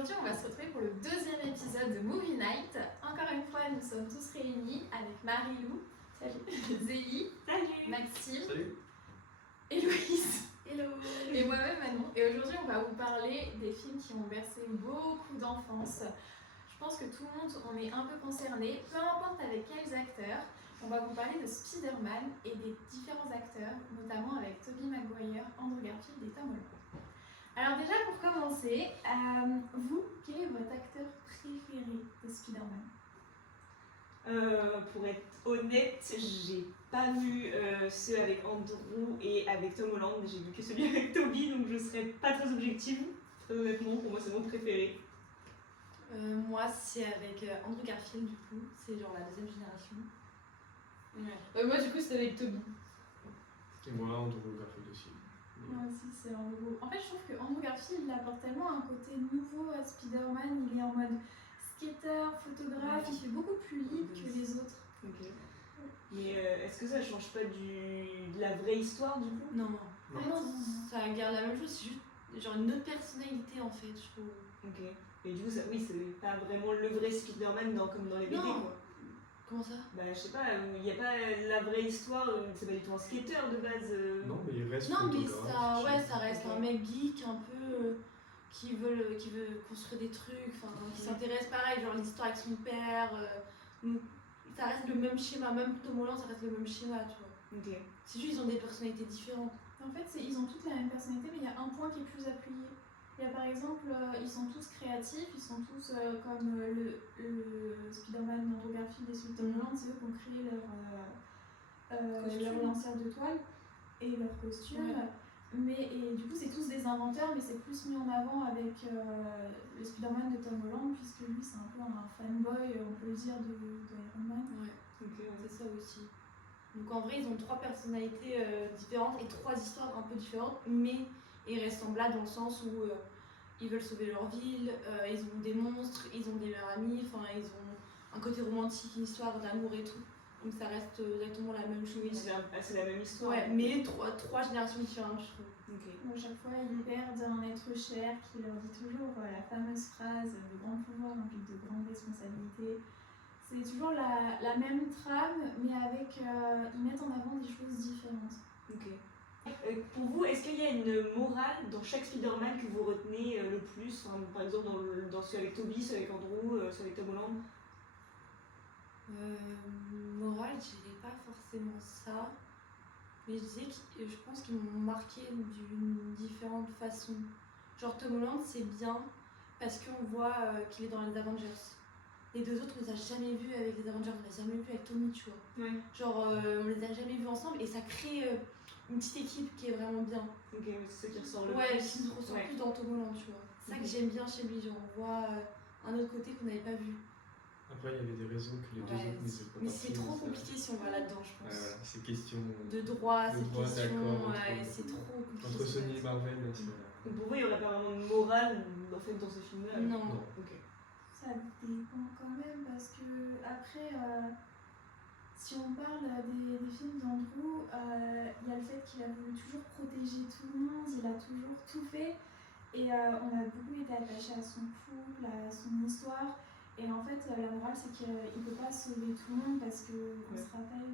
aujourd'hui, on va se retrouver pour le deuxième épisode de Movie Night. Encore une fois, nous sommes tous réunis avec Marie-Lou, Zélie, Maxime, Salut. Héloïse Hello. et moi-même Manon. Et aujourd'hui, on va vous parler des films qui ont bercé beaucoup d'enfance. Je pense que tout le monde en est un peu concerné, peu importe avec quels acteurs. On va vous parler de Spider-Man et des différents acteurs, notamment avec Tobey Maguire, Andrew Garfield et Tom Holland. Alors déjà pour commencer, vous, quel est votre acteur préféré de Spider-Man? Pour être honnête, j'ai pas vu ceux avec Andrew et avec Tom Holland, mais j'ai vu que celui avec Tobey, donc je serais pas très objective. Très honnêtement, pour moi c'est mon préféré. Moi, c'est avec Andrew Garfield, du coup, c'est genre la deuxième génération. Ouais. Moi, du coup, c'est avec Tobey. Et moi, Andrew Garfield aussi. Moi aussi, c'est Andrew. En fait, je trouve que Andrew Garfield il apporte tellement un côté nouveau à Spider-Man. Il est en mode skater, photographe, il fait beaucoup plus libre que les autres. Ok. Mais est-ce que ça change pas de la vraie histoire du coup? Non, Ah non, ça garde la même chose, c'est juste genre une autre personnalité en fait, je trouve. Ok. Et du coup, ça, oui, c'est pas vraiment le vrai Spider-Man comme dans les BD Non. quoi. Comment ça? Bah, je sais pas, il n'y a pas la vraie histoire, c'est pas du tout un skater de base. Non, mais il reste Non, mais photographe. ça reste un mec geek un peu qui veut construire des trucs, qui s'intéresse pareil, genre l'histoire avec son père. Ça reste le même schéma, même Tom Holland, ça reste le même schéma, tu vois. Ok. C'est juste ils ont des personnalités différentes. En fait, ils ont toutes la même personnalité, mais il y a un point qui est plus appuyé. Il y a par exemple, ils sont tous créatifs, ils sont tous comme le Spider-Man d'Andrew Garfield et celui de Tom Holland, c'est eux qui ont créé leur lanceur de toile et leur costume. Ouais. Et du coup, c'est tous des inventeurs, mais c'est plus mis en avant avec le Spider-Man de Tom Holland, puisque lui, c'est un peu un fanboy, on peut le dire, de Iron Man. Ouais, c'est ça aussi. Donc en vrai, ils ont trois personnalités différentes et trois histoires un peu différentes, mais ils restent semblables dans le sens où ils veulent sauver leur ville, ils ont des monstres, ils ont des meilleurs amis, ils ont un côté romantique, une histoire d'amour et tout. Donc ça reste exactement la même chose. Oui, c'est la même histoire. Ouais, mais trois générations différentes, je trouve. Ok. À chaque fois, ils perdent un être cher qui leur dit toujours la fameuse phrase « de grands pouvoirs impliquent de grandes responsabilités ». C'est toujours la même trame, mais avec ils mettent en avant des choses différentes. Ok. Pour vous, est-ce qu'il y a une morale dans chaque Spider-Man que vous retenez le plus? Par exemple, dans celui avec Tobey, celui avec Andrew, celui avec Tom Holland? Morale, je dirais pas forcément ça. Mais je pense qu'ils m'ont marqué d'une différente façon. Genre Tom Holland, c'est bien parce qu'on voit qu'il est dans les Avengers. Les deux autres, on les a jamais vus avec les Avengers, on les a jamais vus avec Tommy, tu vois. Ouais. Genre, on les a jamais vus ensemble et ça crée une petite équipe qui est vraiment bien. Ok, c'est ce qui ressort le Ouais, plus. qui se ressort plus dans Tom Holland, tu vois. C'est ça que j'aime bien chez lui, genre on voit un autre côté qu'on n'avait pas vu. Après, il y avait des raisons que les deux autres n'étaient pas. Mais c'est trop compliqué si on va là-dedans, je pense. Voilà, c'est question. De droit, de c'est droit, question, d'accord, c'est trop compliqué. Entre Sony et Marvel, c'est. Donc pour vous, il n'y aurait pas vraiment de morale en fait, dans ce film-là? Non. Ok. Ça dépend quand même parce que après, si on parle des films d'Andrew, il y a le fait qu'il a voulu toujours protéger tout le monde, il a toujours tout fait et on a beaucoup été attaché à son couple, à son histoire. Et en fait, la morale, c'est qu'il ne peut pas sauver tout le monde parce qu'on se rappelle,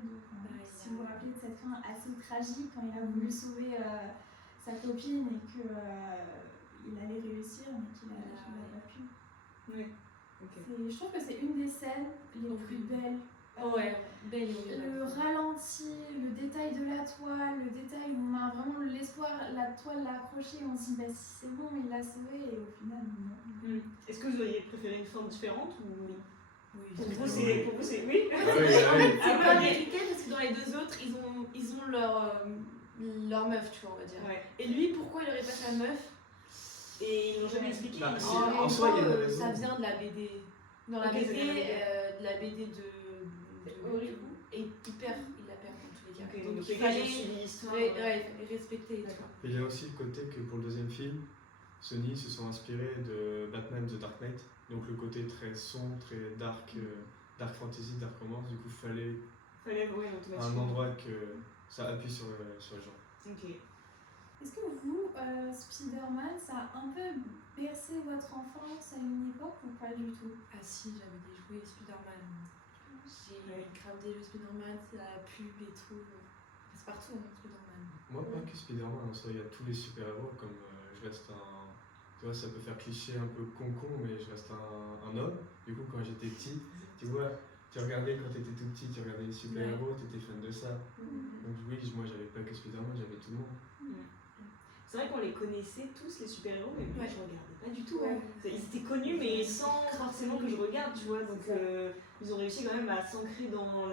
si vous vous rappelez de cette fin assez tragique, quand il a voulu sauver sa copine et qu'il allait réussir, mais qu'il n'a pas pu. Ouais. Okay. Je trouve que c'est une des scènes les plus belles. Belle. Le ralenti, le détail de la toile, le détail où on a vraiment l'espoir, la toile l'a accrochée, on se dit bah, si c'est bon, il l'a sauvé, et au final, non. Est-ce que vous auriez préféré une fin différente ou oui? Oui. Pour vous, c'est oui. En fait, c'est pas mérité parce que dans les deux autres, ils ont leur meuf, tu vois, on va dire. Ouais. Et lui, pourquoi il aurait pas sa meuf? Et ils n'ont jamais expliqué. Bah, En soi, il y a une raison. ça vient de la BD. Dans la Okay, BD, de Hollywood. Et il la perd dans tous les cas. Okay, donc donc il fallait respecter. Il y a aussi le côté que pour le deuxième film, Sony se sont inspirés de Batman The Dark Knight. Donc le côté très sombre, très dark, dark fantasy, dark romance. Du coup, il fallait un endroit que ça appuie sur le genre. Ok. Est-ce que vous, Spider-Man, ça a un peu bercé votre enfance à une époque ou pas du tout? Ah si, j'avais des jouets Spider-Man. J'ai grave des jeux Spider-Man, c'est la pub et tout. C'est partout, hein, Spider-Man. Moi, pas que Spider-Man, en soi, il y a tous les super-héros, comme je reste un. Tu vois, ça peut faire cliché un peu con, mais je reste un homme. Du coup, quand j'étais petit, tu vois, tu regardais quand t'étais tout petit, tu regardais les super-héros, t'étais fan de ça. Donc, oui, moi, j'avais pas que Spider-Man, j'avais tout le monde. C'est vrai qu'on les connaissait tous, les super-héros, mais moi je regardais pas du tout. Ouais. Ils étaient connus, mais sans forcément que je regarde, tu vois. Donc ils ont réussi quand même à s'ancrer dans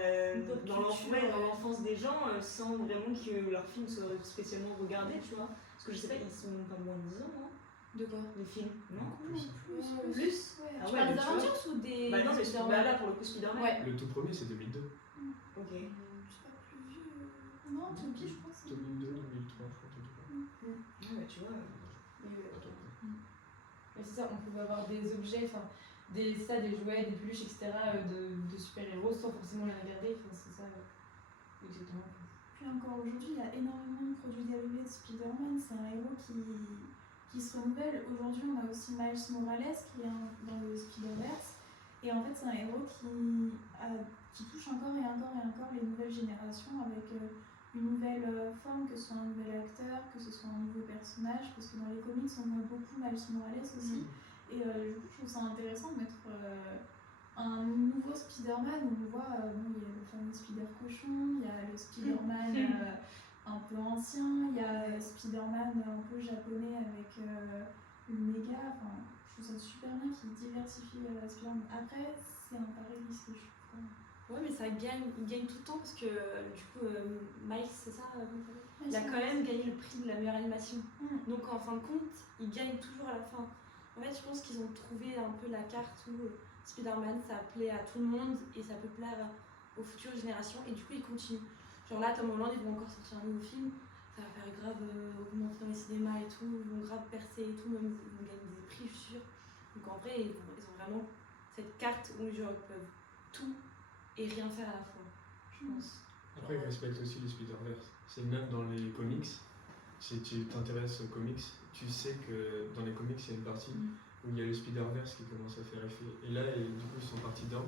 l'enfance des gens sans vraiment que leurs films soient spécialement regardés, tu vois. Parce que je sais pas, ils sont pas moins de 10 ans, hein, De quoi? les films, non? Plus. Plus? Ouais. Ah Tu ouais, parles mais des tu vois. Avengers ou des. Bah non, mais Spider-Man? là pour le coup Spider-Man. Ouais. Le tout premier, c'est 2002. Ok. C'est pas plus vieux. Non, Toby, je crois que c'est 2002, 2003, je crois, tout Ouais, bah tu vois. Mais c'est ça, on pouvait avoir des objets, enfin, des jouets, des peluches, etc. de super-héros sans forcément les regarder. Enfin, c'est ça, exactement. Puis encore aujourd'hui, il y a énormément de produits dérivés de Spider-Man. C'est un héros qui se renouvelle. Aujourd'hui, on a aussi Miles Morales qui est dans le Spider-Verse. Et en fait, c'est un héros qui touche encore et encore et encore les nouvelles générations avec une nouvelle forme, que ce soit un nouvel acteur, que ce soit un nouveau personnage. Parce que dans les comics, on voit beaucoup Miles Morales aussi. Et du coup, je trouve ça intéressant de mettre un nouveau Spider-Man où on voit, il y a le fameux Spider-Cochon, il y a le Spider-Man un peu ancien, il y a Spider-Man un peu japonais avec une méga. Enfin, je trouve ça super bien qu'il diversifie Spider-Man. Après, c'est un pari risqué, je trouve. Ouais, mais il gagne tout le temps parce que du coup, Miles, c'est ça, il a quand même gagné le prix de la meilleure animation. Donc en fin de compte, il gagne toujours à la fin. En fait, je pense qu'ils ont trouvé un peu la carte où Spider-Man, ça plaît à tout le monde et ça peut plaire aux futures générations. Et du coup, ils continuent. Genre là, Tom Holland, ils vont encore sortir un nouveau film. Ça va faire grave augmenter dans les cinémas et tout. Ils vont grave percer et tout. Même ils vont gagner des prix, je suis sûre. Donc en vrai, ils ont vraiment cette carte où genre, ils peuvent tout et rien faire à la fois, je pense. Après, ils respectent aussi les Spider-Verse. C'est même dans les comics. Si tu t'intéresses aux comics, tu sais que dans les comics, il y a une partie où il y a le Spider-Verse qui commence à faire effet. Et là, du coup, ils sont partis dedans.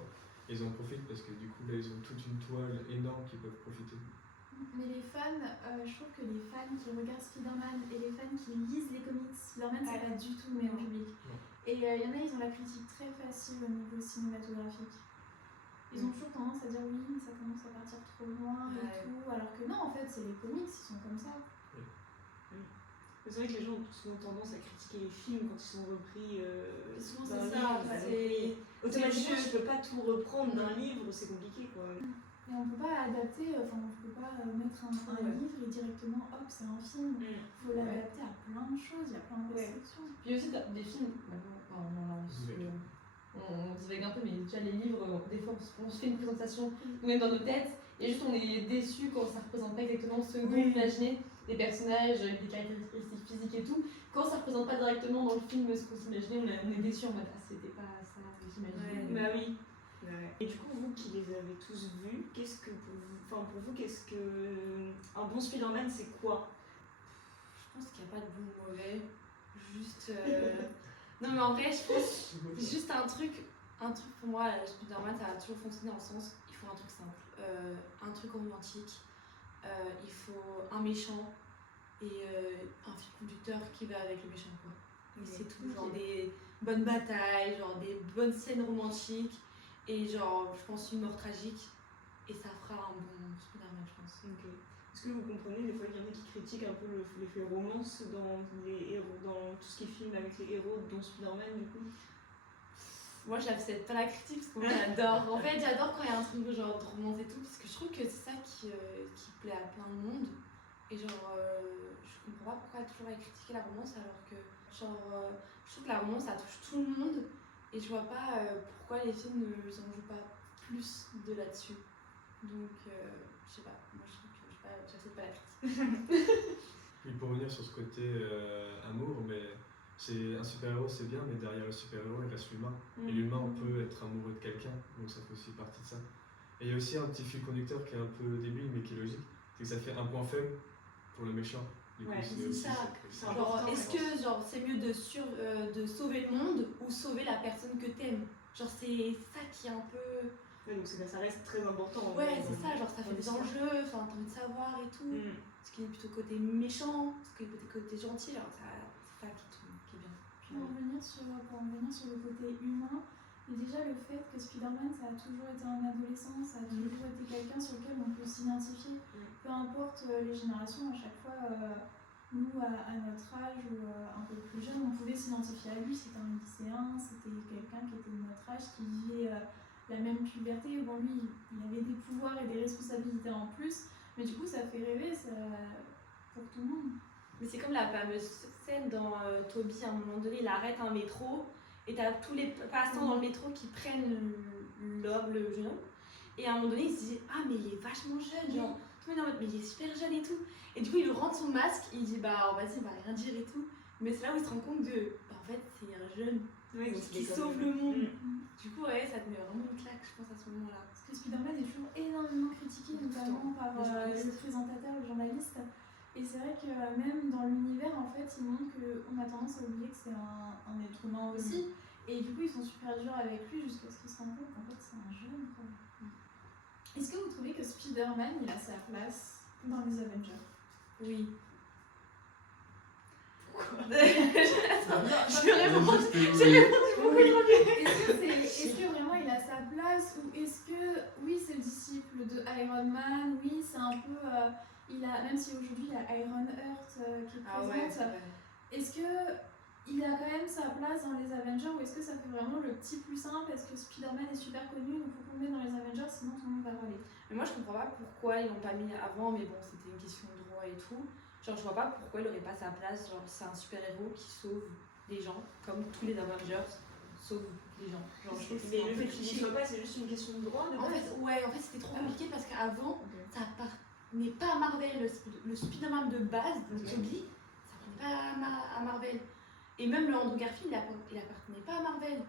Et ils en profitent parce que du coup, là, ils ont toute une toile énorme qui peuvent profiter. Mais les fans, je trouve que les fans qui regardent Spider-Man et les fans qui lisent les comics Spider-Man, c'est pas du tout le même public. Et il y en a, ils ont la critique très facile au niveau cinématographique. Ils ont toujours tendance à dire oui, mais ça commence à partir trop loin et tout, alors que non, en fait, c'est les comics, ils sont comme ça. C'est vrai que les gens ont souvent tendance à critiquer les films quand ils sont repris Souvent, d'un c'est ça. livre. Automatiquement, tu peux pas tout reprendre d'un livre, c'est compliqué quoi. Mais on peut pas adapter, on peut pas mettre un livre et directement, hop, c'est un film. Il faut l'adapter à plein de choses, il y a plein de restrictions. Puis il y a aussi des films, on divague un peu, mais déjà les livres, des fois on se fait une présentation nous-mêmes dans nos têtes, et juste on est déçu quand ça représente pas exactement ce qu'on imaginait, des personnages, avec des caractéristiques physiques et tout. Quand ça représente pas directement dans le film ce qu'on s'imaginait, on est déçu en mode ah, c'était pas ça que j'imaginais. Bah oui. Et du coup, vous qui les avez tous vus, qu'est-ce que pour vous, qu'est-ce que un bon Spider-Man, c'est quoi? Je pense qu'il n'y a pas de bon ou mauvais. Juste. Non, mais en vrai, je pense c'est juste un truc pour moi, Spider-Man, ça a toujours fonctionné dans le sens il faut un truc simple, un truc romantique, il faut un méchant et un fil conducteur qui va avec le méchant, quoi. Et c'est tout, genre des bonnes batailles, genre des bonnes scènes romantiques. Et genre, je pense une mort tragique, et ça fera un bon Spider-Man, je pense. Ok. Est-ce que vous comprenez, des fois, il y en a qui critiquent un peu l'effet romance dans les héros, dans tout ce qui est film avec les héros, dont Spider-Man, du coup? Moi, j'accepte pas la critique, parce que moi, j'adore. En fait, j'adore quand il y a un truc genre de romance et tout, parce que je trouve que c'est ça qui plaît à plein de monde. Et genre, je comprends pas pourquoi toujours aller critiquer la romance, alors que, genre, je trouve que la romance, ça touche tout le monde. Et je vois pas pourquoi les films ne en jouent pas plus de là-dessus. Donc, je sais pas, moi je trouve que j'accepte pas la critique. Puis pour revenir sur ce côté amour, mais c'est un super-héros c'est bien, mais derrière le super-héros il reste l'humain. Et l'humain on peut être amoureux de quelqu'un, donc ça fait aussi partie de ça. Et il y a aussi un petit fil conducteur qui est un peu débile mais qui est logique, c'est que ça fait un point faible pour le méchant. Du coup, Ouais, c'est c'est aussi ça. c'est Genre, Genre, est-ce que genre, c'est mieux de sauver le monde ou sauver la personne que t'aimes? Genre, c'est ça qui est un peu. Ouais, donc ça reste très important. Ouais, c'est ça, genre, ça fait des l'histoire. enjeux, enfin, t'as envie de savoir et tout. Mm. Ce qui est plutôt côté méchant, ce qui est plutôt côté gentil, genre, c'est ça qui est bien. Pour en venir sur le côté humain, et déjà le fait que Spider-Man, ça a toujours été un adolescent, ça a toujours été quelqu'un sur lequel on peut s'identifier. Peu importe les générations, à chaque fois, nous, à notre âge ou un peu plus jeune, on pouvait s'identifier à lui. C'était un lycéen, c'était quelqu'un qui était de notre âge, qui vivait la même puberté. Bon, lui, il avait des pouvoirs et des responsabilités en plus, mais du coup, ça fait rêver pour tout le monde. Mais c'est comme la fameuse scène dans Toby, à un moment donné, il arrête un métro et t'as tous les passants dans le métro qui prennent l'homme, le jeune homme. Et à un moment donné, il se dit ah, mais il est vachement jeune, genre, tout le monde est en mode mais il est super jeune et tout. Et du coup, il rentre son masque, il dit bah vas-y, il va rien dire et tout. Mais c'est là où il se rend compte de bah, en fait, c'est un jeune Ouais, donc qui c'est sauve comme- le monde. Mm. Du coup, ouais, ça te met vraiment une claque, je pense, à ce moment-là. Parce que Spider-Man est toujours énormément critiqué, notamment par les présentateurs, les journalistes. Et c'est vrai que même dans l'univers, en fait, ils montrent qu'on a tendance à oublier que c'est un être humain aussi. Et du coup, ils sont super durs avec lui jusqu'à ce qu'ils se rendent compte qu'en fait, c'est un jeune. Quoi. Est-ce que vous trouvez que Spider-Man, il a sa place dans les Avengers? Oui. Pourquoi Je réponds. Est-ce que vraiment il a sa place ou est-ce que oui c'est le disciple de Iron Man, oui c'est un peu même si aujourd'hui il y a Iron Heart qui est Ah présente, ouais, c'est vrai. est-ce que il a quand même sa place dans les Avengers ou est-ce que ça fait vraiment le petit plus simple parce que Spider-Man est super connu donc faut qu'on le mette dans les Avengers sinon tout le monde va râler? Mais moi, je comprends pas pourquoi ils l'ont pas mis avant, mais bon, c'était une question de droit et tout. Genre, je vois pas pourquoi il aurait pas sa place. Genre, c'est un super-héros qui sauve des gens, comme tous les Avengers sauvent les gens. Genre, je trouve que c'est Mais un le peu fait qu'il n'y cliché. soit pas, c'est juste une question de droit de En base. fait, ouais, en fait, c'était trop compliqué parce qu'avant, Ok. ça appartenait pas à Marvel. Le Spider-Man de base, de Tobey, ça appartenait pas à Marvel. Et même le Andrew Garfield, il appartenait pas à Marvel.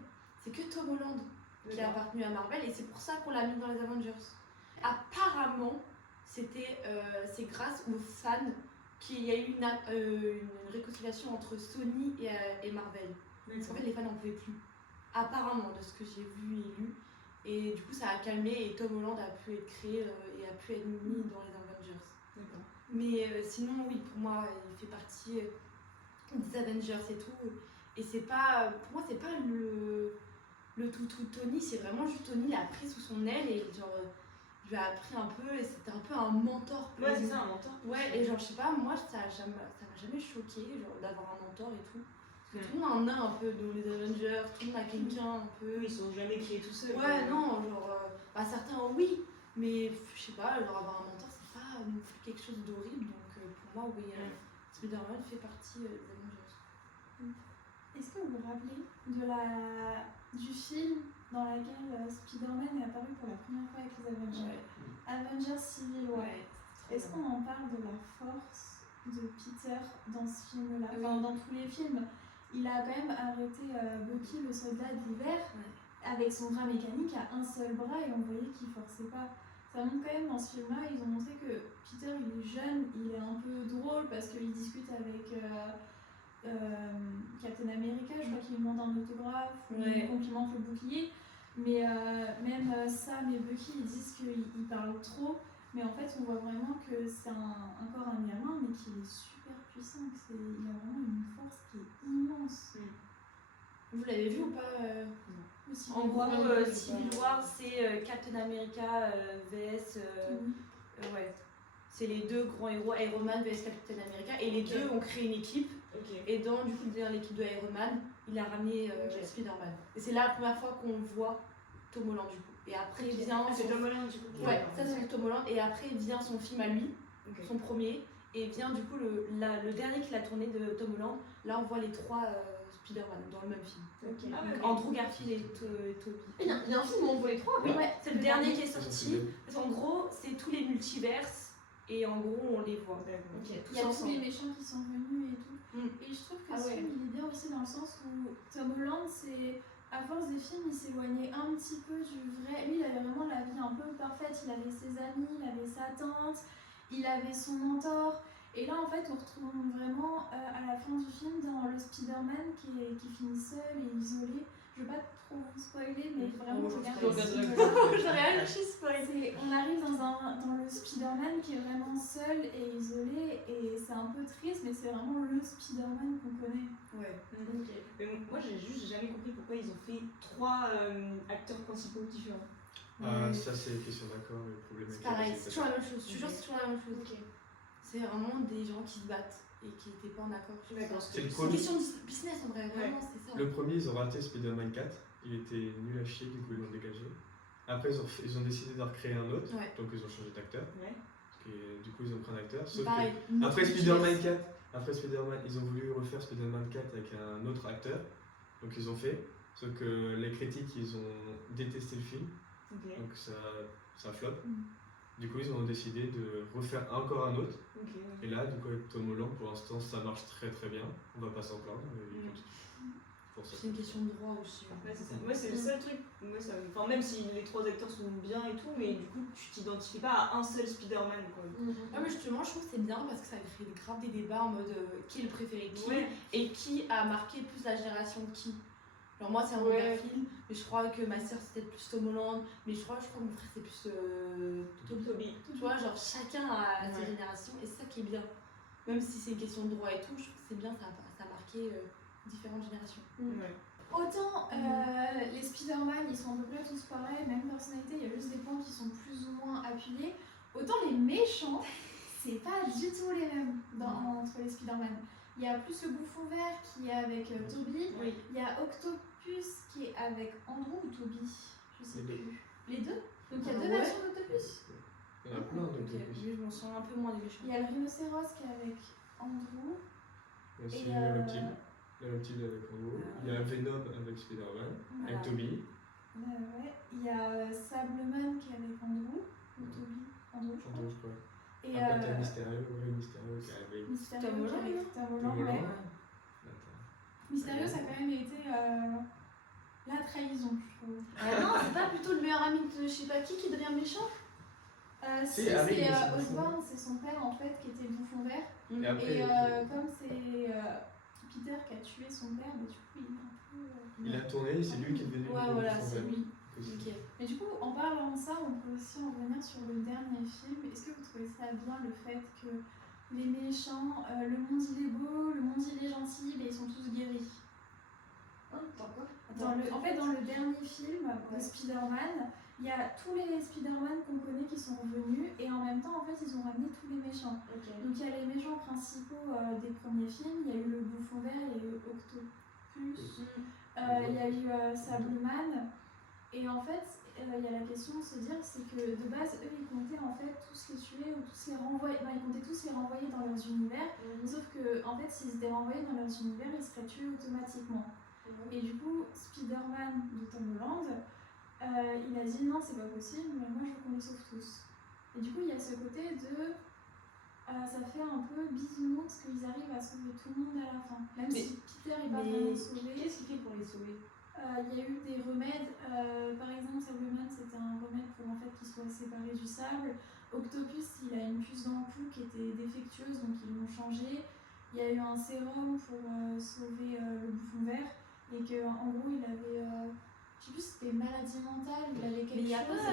C'est que Tom Holland qui a appartenu à Marvel et c'est pour ça qu'on l'a mis dans les Avengers. Apparemment, c'est grâce aux fans qu'il y a eu une réconciliation entre Sony et Marvel. Parce qu'en fait, les fans n'en pouvaient plus. Apparemment, de ce que j'ai vu et lu. Et du coup, ça a calmé et Tom Holland a pu être créé et a pu être mis dans les Avengers. D'accord. Mais sinon, oui, pour moi, il fait partie des Avengers et tout. Et c'est pas, pour moi, c'est pas le tout Tony, c'est vraiment juste Tony l'a pris sous son aile et genre, je lui ai appris un peu et c'était un peu un mentor. Ouais, c'est ça, un mentor. Ouais, et genre, je sais pas, moi, ça m'a jamais choqué genre, d'avoir un mentor et tout. Parce que tout le monde en a un peu dans les Avengers, tout le monde a quelqu'un un peu. Eux, ils sont jamais créés tout seuls. Ouais, non, genre, certains oui, mais je sais pas, genre avoir un mentor, c'est pas non plus quelque chose d'horrible, donc pour moi, oui, Spider-Man fait partie des Avengers. Est-ce que vous vous rappelez du film dans lequel Spider-Man est apparu pour la première fois avec les Avengers? Avengers Civil War. Est-ce qu'on en parle de la force de Peter dans ce film-là? Enfin, dans tous les films, il a quand même arrêté Bucky, le soldat d'hiver, avec son bras mécanique à un seul bras et on voyait qu'il forçait pas. Ça montre quand même dans ce film-là, ils ont montré que Peter il est jeune, il est un peu drôle parce qu'il discute avec Captain America, je crois qu'il lui demande un autographe, il lui complimente le bouclier. Mais même Sam et Bucky ils disent qu'il parle trop, mais en fait on voit vraiment que c'est encore un gamin mais qu'il est super puissant, il a vraiment une force qui est immense. Vous l'avez vu ou pas Aussi, En gros, Civil War, c'est Captain America vs. Ouais. C'est les deux grands héros, Iron Man vs Captain America, et les deux ont créé une équipe. Ok. Et dans l'équipe de Iron Man, il a ramené Spider-Man. Et c'est la première fois qu'on voit Tom Holland du coup. Et après vient. Ah, c'est Tom Holland du coup. Ouais, ça c'est Tom Holland. Et après vient son film à lui, Ok. son premier. Et vient du coup le dernier qu'il a tourné de Tom Holland. Là on voit les trois Spider-Man dans le même film. Ok. Ah, Donc, ouais, ok. Andrew Garfield et Tobey. Il y a un film où on voit les trois. Oui, c'est le dernier qui est Ça, sorti. Parce qu'en gros, c'est tous les multiverses. Et en gros, on les voit. D'accord. Ok, Il y tous a tous ensemble. les méchants qui sont venus et tout. Et je trouve que Ah ce ouais. film il est bien aussi dans le sens où Tom Holland, à force des films, il s'éloignait un petit peu du vrai. Lui, il avait vraiment la vie un peu parfaite. Il avait ses amis, il avait sa tante, il avait son mentor. Et là, en fait, on retrouve vraiment à la fin du film dans le Spider-Man qui finit seul et isolé. Je veux pas trop vous spoiler, mais vraiment, regardez ce film-là. J'ai rien lâché spoil. On arrive dans le Spider-Man qui est vraiment seul et isolé, et c'est un peu triste, mais c'est vraiment le Spider-Man qu'on connaît. Ouais. Ok. Mais moi, j'ai juste jamais compris pourquoi ils ont fait 3 acteurs principaux différents. Ça, c'est question d'accord, le problème C'est avec pareil, la c'est toujours la même chose. Je suis sûre que c'est toujours la même chose. C'est vraiment des gens qui se battent et qui n'étaient pas en accord. D'accord. C'est le C'est une premier. question de business en vrai, vraiment, c'est ça. Le premier, ils ont raté Spider-Man 4. Il était nul à chier, du coup, ils l'ont dégagé. Après, ils ont décidé d'en recréer un autre, Ouais. donc ils ont changé d'acteur. Ouais. Et du coup, ils ont pris un acteur. Sauf Pareil, que après Spider-Man 4, ils ont voulu refaire Spider-Man 4 avec un autre acteur. Donc ils ont fait. Sauf que les critiques, ils ont détesté le film. Ok. Donc ça flop. Du coup, ils ont décidé de refaire encore un autre. Ok. Et là, du coup, avec Tom Holland, pour l'instant, ça marche très très bien. On va pas s'en plaindre. Mais il continue. Pour ça. C'est une question de droit aussi. Ouais, c'est ça. Moi, c'est le seul truc. Moi, ça... Enfin, même si les 3 acteurs sont bien et tout, mais du coup, tu t'identifies pas à un seul Spider-Man, quoi. Ah, mais justement, je trouve que c'est bien parce que ça crée grave des débats en mode qui est le préféré de qui Ouais. et qui a marqué plus la génération de qui. Genre, moi, c'est un Ouais. film, mais je crois que ma soeur c'était plus Tom Holland, mais je crois que mon frère c'est plus Toby. Tu vois, genre chacun a sa Ouais. génération et c'est ça qui est bien. Même si c'est une question de droit et tout, je trouve que c'est bien, ça a marqué différentes générations. Ouais. Autant les Spider-Man, ils sont à peu près tous pareils, même personnalité, il y a juste des points qui sont plus ou moins appuyés. Autant les méchants, c'est pas du tout les mêmes entre les Spider-Man. Il y a plus le bouffon vert qui est avec Toby. Oui. Il y a Octopus qui est avec Andrew ou Toby, je sais Les deux. plus. Les deux. Donc il y a Ah deux ouais. versions d'Octopus. Il y en a plein de Ok, lui, je m'en souviens un peu moins des méchants. Il y a le rhinocéros qui est avec Andrew. Il y a aussi Et, le reptile. Le reptile avec Andrew. Il y a Venom avec Spider-Man. Voilà. Avec Toby. Ouais. Il y a Sableman qui est avec Andrew. Ou Toby. Andrew, je crois. Andrew, je crois. Et Après, t'as Mysterio qui est avec. Mysterio Tom Holland, qui est avec Tom Holland, Tom ouais. Holland. Attends. Mysterio, ça a quand même été la trahison, je trouve. Non, c'est pas plutôt le meilleur ami de je sais pas qui devient méchant. Si, Si, Harry, c'est mais c'est bouffon. Osborn, c'est son père en fait qui était bouffon vert. Et après, Et comme c'est Peter qui a tué son père, mais du coup il est un peu. il a tourné, c'est lui qui est devenu Ouais, le voilà, bouffon c'est vert. lui. Aussi. Ok. Mais du coup, en parlant de ça, on peut aussi en revenir sur le dernier film. Est-ce que vous trouvez ça bien le fait que les méchants, le monde il est beau, le monde il est gentil, mais ils sont tous guéris? En fait, dans le dernier film de Spider-Man, il y a tous les Spider-Man qu'on connaît qui sont revenus et en même temps, en fait, ils ont ramené tous les méchants. Ok. Donc il y a les méchants principaux des premiers films, il y a eu le bouffon vert, il y a eu Octopus, il y a eu Sableman. Et en fait, il y a la question de se dire, c'est que de base, eux, ils comptaient en fait tous les tuer ou tous les renvoyer, ils comptaient tous les renvoyer dans leurs univers, sauf que en fait, s'ils étaient renvoyés dans leurs univers, ils seraient tués automatiquement. Et du coup, Spider-Man de Tom Holland, il a dit non, c'est pas possible, mais moi je veux qu'on les sauve tous. Et du coup, il y a ce côté de. Ça fait un peu bisounours qu'ils arrivent à sauver tout le monde à la fin. Même si Peter est pas vraiment sauvé. Qu'est-ce qu'il fait pour les sauver? Il y a eu des remèdes. Par exemple, Sableman, c'était un remède pour en fait qu'il soit séparé du sable. Octopus, il a une puce dans le cou qui était défectueuse, donc ils l'ont changé. Il y a eu un sérum pour sauver le bouffon vert. Et qu'en gros, il avait. Je sais plus si c'était une maladie mentale, il avait quelque Mais il n'y a chose. pas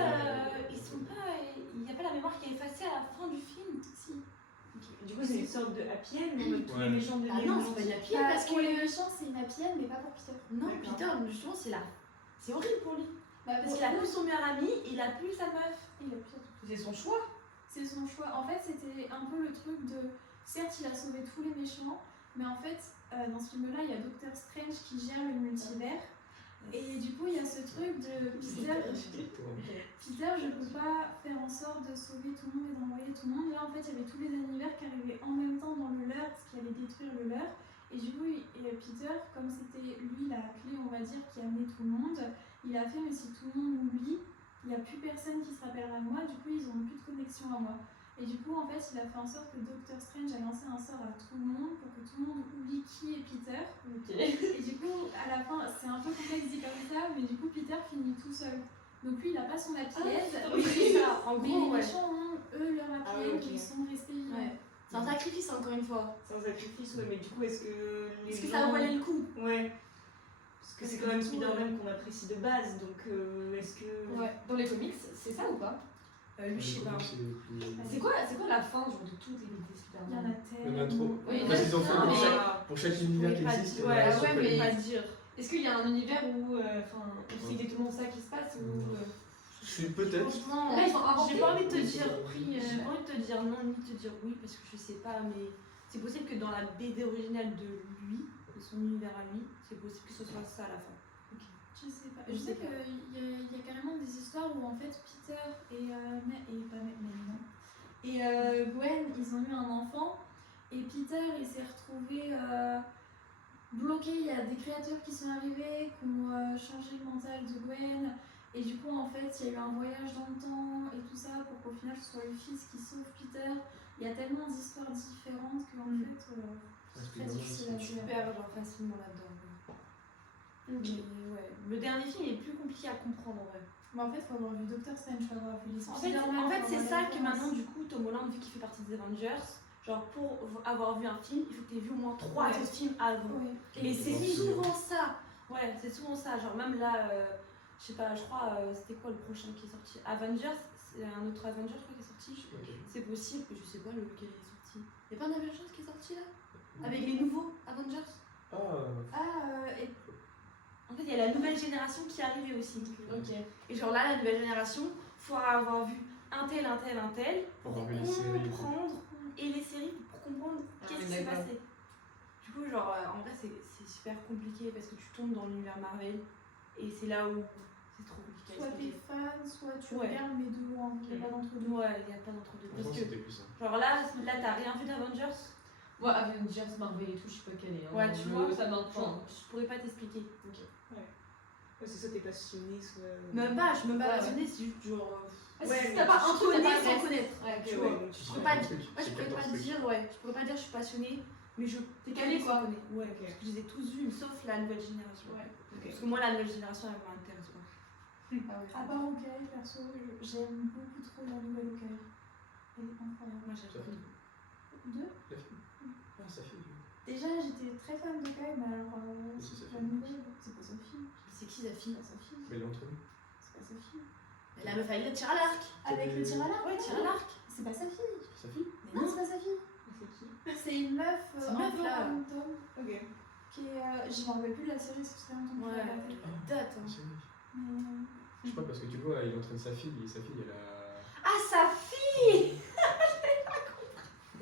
la mémoire qui est effacée à la fin du film. Si. Du coup, c'est une sorte de happy end, mais tous les Ouais. méchants de Ah non, c'est pas une happy end Bah, parce pour que les méchants, c'est une happy end, mais pas pour Peter. non, D'accord. Peter, justement, c'est horrible pour lui. Bah, Parce qu'il a plus son meilleur ami, il a plus sa meuf. Il a plus. C'est son choix. C'est son choix. En fait, c'était un peu le truc de. Certes, il a sauvé tous les méchants, mais en fait, dans ce film-là, il y a Doctor Strange qui gère le multivers. Et du coup, il y a ce truc de Peter, je peux pas faire en sorte de sauver tout le monde et d'envoyer tout le monde. Là, en fait, il y avait tous les univers qui arrivaient en même temps dans le leur, ce qui allait détruire le leur. Et du coup, Peter, comme c'était lui la clé, on va dire, qui amenait tout le monde, il a fait, mais si tout le monde m'oublie, il n'y a plus personne qui se rappellera de moi, du coup, ils n'ont plus de connexion à moi. Et du coup, en fait, il a fait en sorte que Doctor Strange a lancé un sort à tout le monde pour que tout le monde oublie qui est Peter. Et du coup, à la fin, c'est un peu complexe dit comme ça, mais du coup, Peter finit tout seul. Donc lui, il n'a pas son happy end, oui, c'est ça. En mais gros, les ouais. méchants ont, eux, leur happy end, ok. ils sont restés vivants. Ouais. C'est un sacrifice encore une fois. C'est un sacrifice, ouais, mais du coup, est-ce que les Est-ce que gens... ça valait le coup? Ouais. Parce que c'est quand même Spider-Man qu'on apprécie de base, donc est-ce que... Ouais. Dans les comics, c'est ça ou pas? Lui, je sais pas. C'est quoi la fin genre, de toutes les Il y Spider-Man? en a Il y en a tellement. trop. Oui, Parce qu'ils ont fait non, mais- pour chaque univers qui pas existe. dire. il y en a Ouais, sur ouais, chaque mais- univers. Pas dire. Est-ce qu'il y a un univers où c'est exactement ça qui se passe ou Je suis peut-être. Franchement, Là, ils ont inventé. j'ai pas envie de te Oui, dire c'est oui, j'ai pas envie de te dire non, ni de te dire oui, parce que je sais pas, mais c'est possible que dans la BD originale de lui, de son univers à lui, c'est possible que ce soit ça à la fin. Je sais pas. Je Je sais sais qu'il y a carrément des histoires où en fait Peter et Gwen, ils ont eu un enfant et Peter il s'est retrouvé bloqué. Il y a des créateurs qui sont arrivés, qui ont changé le mental de Gwen et du coup en fait il y a eu un voyage dans le temps et tout ça pour qu'au final ce soit le fils qui sauve Peter. Il y a tellement d'histoires différentes qu'en fait c'est très difficile à dire. Super, genre facilement là-dedans. Mais ouais, le dernier film est plus compliqué à comprendre en vrai. Mais en fait, il faut avoir vu Doctor Strange, il faut avoir vu les En fait, Spider-Man, faut c'est avoir ça les que références. maintenant, du coup, Tom Holland, vu qu'il fait partie des Avengers, genre pour avoir vu un film, il faut que tu aies vu au moins 3 Ouais. autres films avant. Ouais. Et c'est Ouais. souvent ça. Ouais, c'est souvent ça. Genre même là, je sais pas, je crois, c'était quoi le prochain qui est sorti? Avengers, c'est un autre Avengers, je crois, qui est sorti. Ok. C'est possible que je sais pas lequel est sorti. Y'a pas un Avengers qui est sorti là? Avec les nouveaux Avengers? Et en fait, il y a la nouvelle génération qui est arrivée aussi. Ok. Et genre là, la nouvelle génération, faut avoir vu un tel pour Avoir vu les séries. comprendre et les séries pour comprendre Ah qu'est-ce oui, qui s'est d'accord. passé. Du coup, genre en vrai, c'est super compliqué parce que tu tombes dans l'univers Marvel et c'est là où c'est trop compliqué à Soit t'es expliquer. fan, soit tu Ouais. regardes mais de loin, il n'y a pas d'entre-deux. Ouais, il n'y a pas d'entre-deux. Parce Franchement, que, c'était plus ça. genre là t'as rien vu d'Avengers? Moi, Avengers, Marvel et tout, je sais pas quelle est. Ouais, tu vois, ça m'en Genre, je pourrais pas t'expliquer. Ouais, c'est ça, t'es passionné, soit... Même pas, je suis même pas Ouais, passionnée, c'est juste genre. Ouais, T'as pas un truc, connaître t'as pas sans un connaître. Ouais, Tu ok, vois. ouais. donc, Je pourrais pas dire, C'est moi je pourrais pas 14 trucs. dire, ouais, je pourrais pas dire je suis passionnée, mais je T'es calée, quoi. connais. Ouais, Ok. parce que je les ai tous vus, sauf la nouvelle génération. Ouais. Parce que moi la nouvelle génération elle m'intéresse pas. Ah ouais. À part Hawkeye, perso, j'aime beaucoup trop la nouvelle Hawkeye. Elle est incroyable. Moi j'aime pas. Deux. La fille. Ah, sa fille. Déjà, j'étais très fan d'Hawkeye, mais alors C'est sa la fille. nouvelle, c'est pas sa fille. C'est qui sa fille? C'est pas sa fille. Mais l'entre nous. C'est pas sa fille. La meuf avec le tir à l'arc. Avec le tir à l'arc. Ouais, tir à l'arc. C'est pas sa fille. Sa fille. Mais Non, c'est pas sa fille. C'est qui? C'est une meuf, C'est une meuf, un peu là. random, Ok. qui est. Je me rappelle plus de la série, parce que c'était longtemps que je l'ai Ouais, regardée. date. Hein. C'est vrai. Mais. Je sais pas, parce que tu vois, il entraîne sa fille, et sa fille, elle a. Ah sa fille.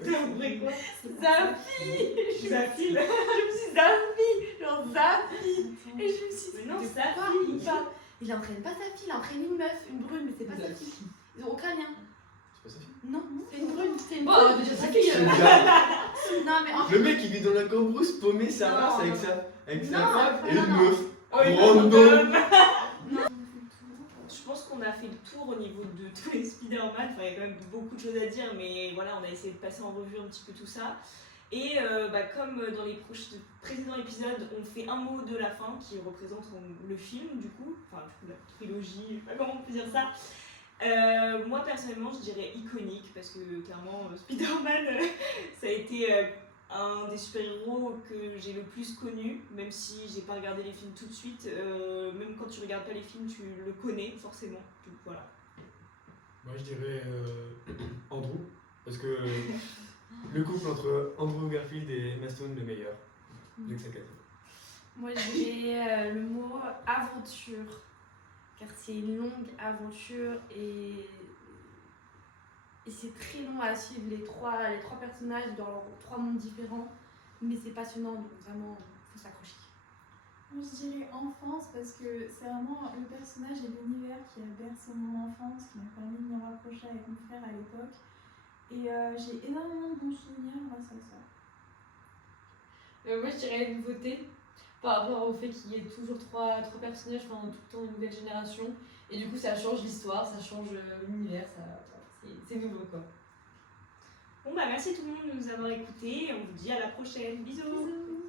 T'es vrai quoi? Zafi. Zafi. Je me suis Zafi. Genre Zafi. Et je me suis dit, Mais non, de sa quoi fille. il parle? Il entraîne pas sa fille, il entraîne une meuf, une brune, mais c'est pas sa fille. Ils ont aucun lien. C'est pas sa fille. Non, c'est une brune, c'est une Bon, brune. déjà, sa C'est fille. déjà- Non, mais en fait. Le mec, il vit dans la cambrousse, paumé, sa Non, race, avec non. sa Non, femme, et non, une non. meuf. Ouais, Random. Je pense qu'on a fait le tour au niveau de tous les Spider-Man. Enfin, il y a quand même beaucoup de choses à dire, mais voilà, on a essayé de passer en revue un petit peu tout ça. Et comme dans les précédents épisodes, on fait un mot de la fin qui représente le film, du coup, enfin, du coup, la trilogie, je sais pas comment on peut dire ça. Moi, personnellement, je dirais iconique, parce que clairement, Spider-Man, ça a été un des super-héros que j'ai le plus connu, même si j'ai pas regardé les films tout de suite. Même quand tu regardes pas les films, tu le connais forcément. Donc voilà. Moi, je dirais Andrew, parce que le couple entre Andrew Garfield et Emma Stone, le meilleur. Avec sa casse. Moi j'ai le mot aventure, car c'est une longue aventure et c'est très long à suivre les trois personnages dans leurs 3 mondes différents, mais c'est passionnant donc vraiment faut s'accrocher. Moi, je dirais enfance parce que c'est vraiment le personnage et l'univers qui a bercé mon enfance, qui m'a permis de me rapprocher avec mon frère à l'époque. Et j'ai énormément de bons souvenirs grâce à ça. Moi, je dirais une nouveauté par rapport au fait qu'il y ait toujours trois personnages, enfin tout le temps une nouvelle génération. Et du coup, ça change l'histoire, ça change l'univers, c'est nouveau quoi. Bon bah merci tout le monde de nous avoir écoutés et on vous dit à la prochaine. Bisous. Bisous.